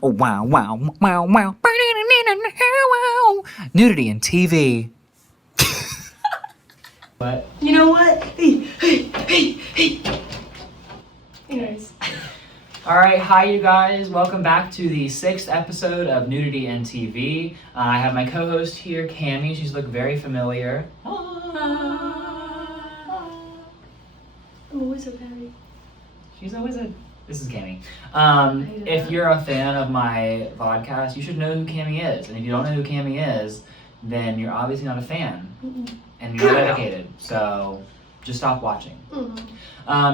Wow, wow, wow, wow. Nudity in TV. What? You know what? Hey. Anyways. Alright, hi you guys. Welcome back to the 6th episode of Nudity and TV. I have my co-host here, Cammie. She's looked very familiar. I'm always so happy. She's always a... This is Cammie. hate If that. you're a fan of my podcast, you should know who Cammie is. And if you don't know who Cammie is, then you're obviously not a fan. And you're not dedicated. So just stop watching.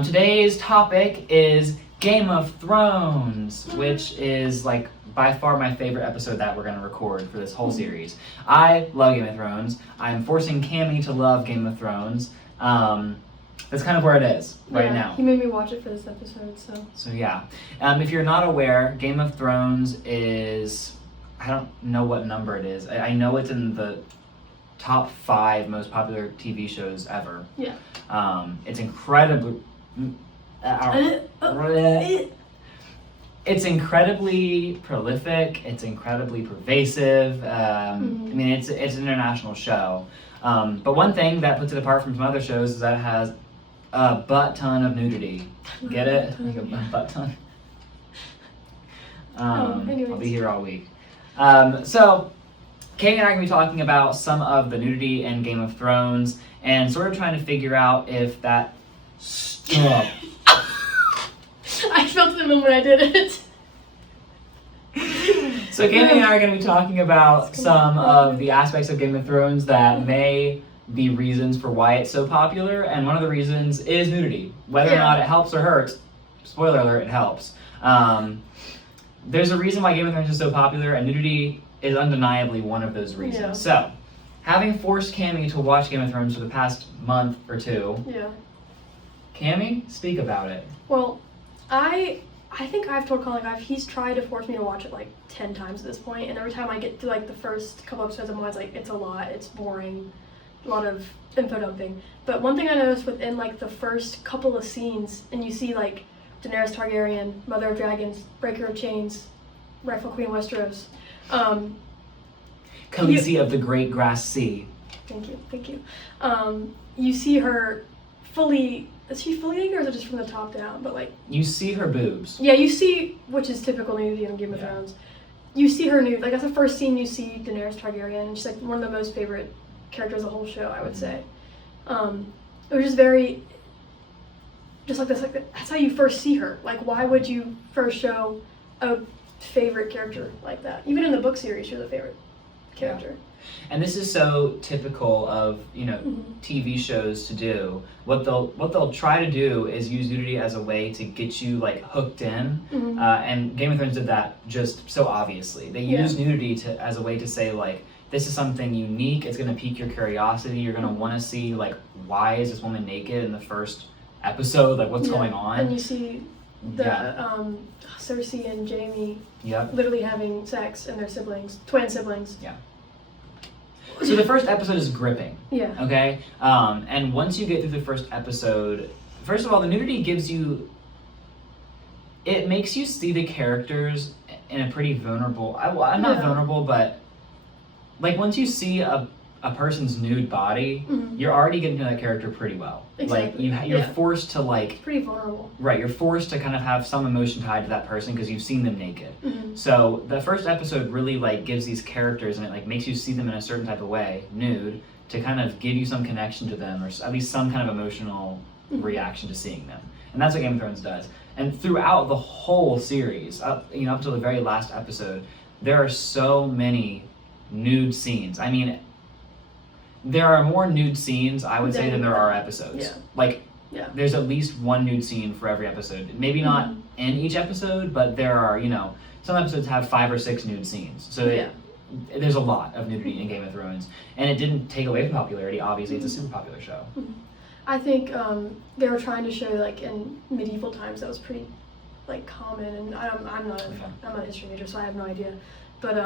Today's topic is Game of Thrones, which is like by far my favorite episode that we're going to record for this whole series. I love Game of Thrones. I'm forcing Cammie to love Game of Thrones. That's kind of where it is right now. He made me watch it for this episode, so. So yeah. If you're not aware, Game of Thrones is, I don't know what number it is. I know it's in the top 5 most popular TV shows ever. Yeah. It's incredibly... It's incredibly prolific. It's incredibly pervasive. I mean, it's an international show. But one thing that puts it apart from some other shows is that it has a butt ton of nudity. Get it? Like a butt ton. I'll be here all week. So, Kay and I are going to be talking about some of the nudity in Game of Thrones and sort of trying to figure out if that stuff. I felt it the moment I did it. So Kay and I are going to be talking about some of the aspects of Game of Thrones that may be reasons for why it's so popular, and one of the reasons is nudity. Whether or not it helps or hurts, spoiler alert, it helps. There's a reason why Game of Thrones is so popular, and nudity is undeniably one of those reasons. Yeah. So, having forced Cammie to watch Game of Thrones for the past month or two, Cammie, speak about it. Well, I think I've told Colin, he's tried to force me to watch it like 10 times at this point, and every time I get to like the first couple episodes, I'm always like, it's a lot, it's boring, a lot of info dumping. But one thing I noticed within like the first couple of scenes, and you see like Daenerys Targaryen, Mother of Dragons, Breaker of Chains, Rightful Queen of Westeros. Khaleesi of the Great Grass Sea. Thank you. You see her fully. Is she fully naked or is it just from the top down? But like You see her boobs. yeah, you see, which is typical nudity in Game of Thrones. You see her nude. Like that's the first scene you see Daenerys Targaryen, and she's like one of the most favorite characters of the whole show, I would say. It was just very, just like this. Like that's how you first see her. Like why would you first show a favorite character like that? Even in the book series, she's a favorite character. And this is so typical of, TV shows to do. What they'll try to do is use nudity as a way to get you like hooked in. And Game of Thrones did that just so obviously. They use nudity as a way to say like, this is something unique. It's going to pique your curiosity. You're going to want to see like, why is this woman naked in the first episode? Like, what's going on? And you see the Cersei and Jaime literally having sex and their siblings, twin siblings. Yeah. So the first episode is gripping. Yeah. Okay? And once you get through the first episode, first of all, the nudity gives you... It makes you see the characters in a pretty vulnerable... I'm not vulnerable, but... Like, once you see a person's nude body, you're already getting to know that character pretty well. Exactly. Like, you're forced to, like... It's pretty vulnerable. Right, you're forced to kind of have some emotion tied to that person because you've seen them naked. So the first episode really like gives these characters and it like makes you see them in a certain type of way, nude, to kind of give you some connection to them or at least some kind of emotional reaction to seeing them. And that's what Game of Thrones does. And throughout the whole series, up until the very last episode, there are so many nude scenes. I mean, there are more nude scenes, I would say, than there are episodes. Yeah. Like, there's at least one nude scene for every episode. Maybe not in each episode, but there are, some episodes have 5 or 6 nude scenes. So there's a lot of nudity in Game of Thrones. And it didn't take away from popularity. Obviously, it's a super popular show. I think they were trying to show like in medieval times that was pretty like common, and I'm not a history major, so I have no idea. But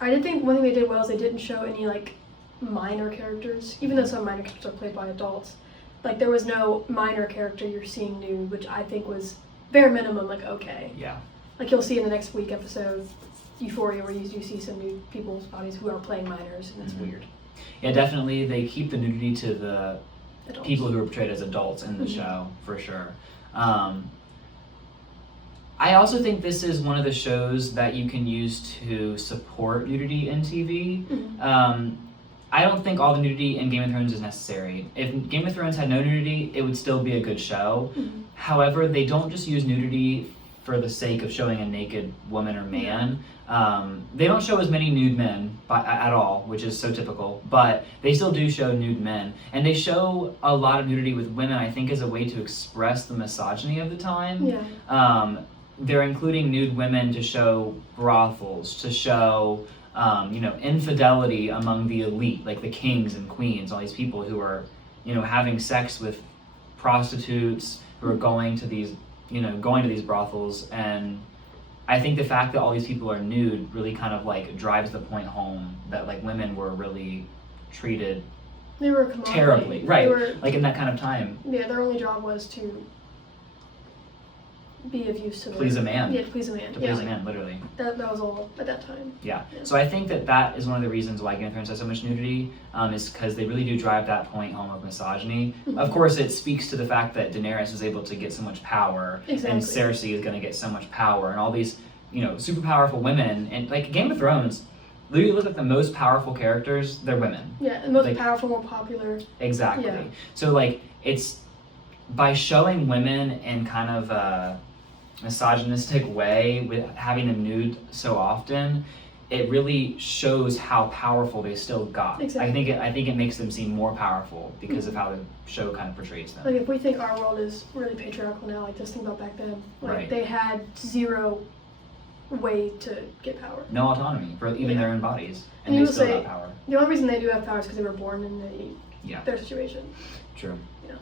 I did think one thing they did well is they didn't show any like minor characters, even though some minor characters are played by adults. Like there was no minor character you're seeing nude, which I think was bare minimum like okay. Yeah. Like you'll see in the next week episode, Euphoria, where you do see some new people's bodies who are playing minors, and that's weird. Yeah, definitely. They keep the nudity to the Adults. people who are portrayed as adults in the show, for sure. I also think this is one of the shows that you can use to support nudity in TV. I don't think all the nudity in Game of Thrones is necessary. If Game of Thrones had no nudity, it would still be a good show. However, they don't just use nudity for the sake of showing a naked woman or man. They don't show as many nude men at all, which is so typical, but they still do show nude men. And they show a lot of nudity with women, I think, as a way to express the misogyny of the time. Yeah. They're including nude women to show brothels, to show infidelity among the elite, like the kings and queens, all these people who are, having sex with prostitutes, who are going to these brothels. And I think the fact that all these people are nude really kind of like drives the point home that like women were really treated They were a commodity. terribly, right? They were, like in that kind of time. Yeah, their only job was to be of use to Please a man. Yeah, to please a man. To Yeah, please like, a man, literally. that was all at that time. Yeah. Yeah. So I think that is one of the reasons why Game of Thrones has so much nudity, is because they really do drive that point home of misogyny. Of course, it speaks to the fact that Daenerys is able to get so much power, Exactly. and Cersei is going to get so much power, and all these, super powerful women. And like Game of Thrones, literally look at the most powerful characters, they're women. Yeah, the most Like- powerful, more popular. Exactly. Yeah. So like it's by showing women in kind of a misogynistic way, with having them nude so often, it really shows how powerful they still got. Exactly. I think it makes them seem more powerful because of how the show kind of portrays them. Like if we think our world is really patriarchal now, like just think about back then. Like Right. they had zero way to get power. No autonomy for even Yeah. their own bodies, And and you they will still say- got power. The only reason they do have power is because they were born in Yeah. their situation. True. Yeah.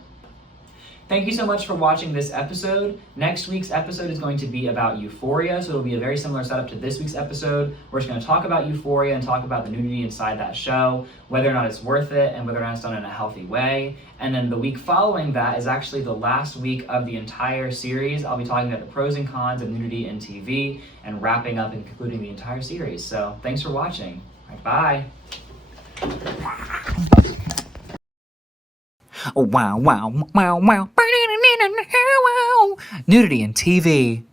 Thank you so much for watching this episode. Next week's episode is going to be about Euphoria, so it'll be a very similar setup to this week's episode. We're just going to talk about Euphoria and talk about the nudity inside that show, whether or not it's worth it, and whether or not it's done in a healthy way. And then the week following that is actually the last week of the entire series. I'll be talking about the pros and cons of nudity in TV and wrapping up and concluding the entire series. So thanks for watching. All right, bye. Wow, wow, wow, wow. Nudity in TV.